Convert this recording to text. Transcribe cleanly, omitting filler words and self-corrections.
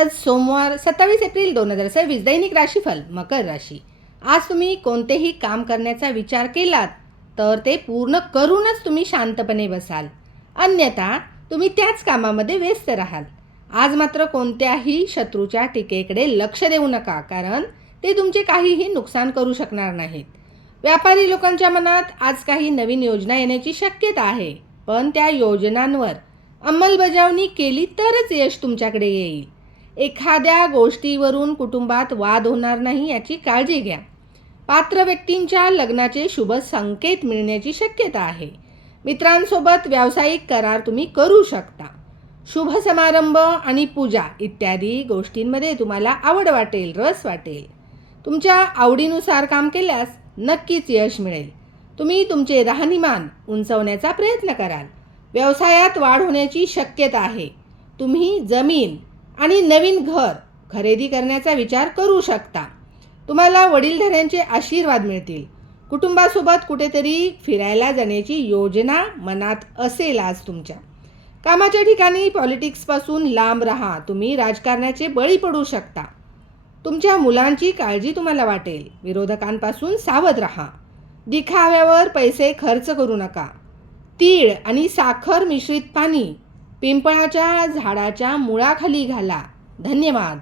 आज सोमवार 27 एप्रिल 2026 दैनिक राशीफल मकर राशी. आज तुम्ही कोणतेही काम करण्याचा विचार केलात तर ते पूर्ण करूनच तुम्ही शांतपणे बसाल, अन्यथा तुम्ही त्याच कामामध्ये व्यस्त राहाल. आज मात्र कोणत्याही शत्रूच्या टीकेकडे लक्ष देऊ नका, कारण ते तुमचे काहीही नुकसान करू शकणार नाहीत. व्यापारी लोकांच्या मनात आज काही नवीन योजना येण्याची शक्यता आहे, पण त्या योजनांवर अंमलबजावणी केली तरच यश तुमच्याकडे येईल. एखाद्या गोष्टीवरून कुटुंबात वाद होणार नाही याची काळजी घ्या. पात्र व्यक्तींच्या लग्नाचे शुभ संकेत मिळण्याची शक्यता आहे. मित्रांसोबत व्यावसायिक करार तुम्ही करू शकता. शुभ समारंभ आणि पूजा इत्यादी गोष्टींमध्ये तुम्हाला आवड वाटेल, रस वाटेल. तुमच्या आवडीनुसार काम केल्यास नक्कीच यश मिळेल. तुम्ही तुमचे राहणीमान उंचवण्याचा प्रयत्न कराल. व्यवसायात वाढ होण्याची शक्यता आहे. तुम्ही जमीन आणि नवीन घर खरेदी करण्याचा विचार करू शकता. तुम्हाला वडीलधाऱ्यांचे आशीर्वाद मिळतील. कुटुंबासोबत कुठेतरी फिरायला जाण्याची योजना मनात असेल आज तुमच्या. कामाच्या ठिकाणी पॉलिटिक्सपासून लांब राहा. तुम्ही राजकारणाचे बळी पडू शकता. तुमच्या मुलांची काळजी तुम्हाला वाटेल. विरोधकांपासून सावध राहा. दिखाव्यावर पैसे खर्च करू नका. तीळ आणि साखर मिश्रित पाणी पिंपळाच्या झाडाच्या मुळाखाली घाला. धन्यवाद.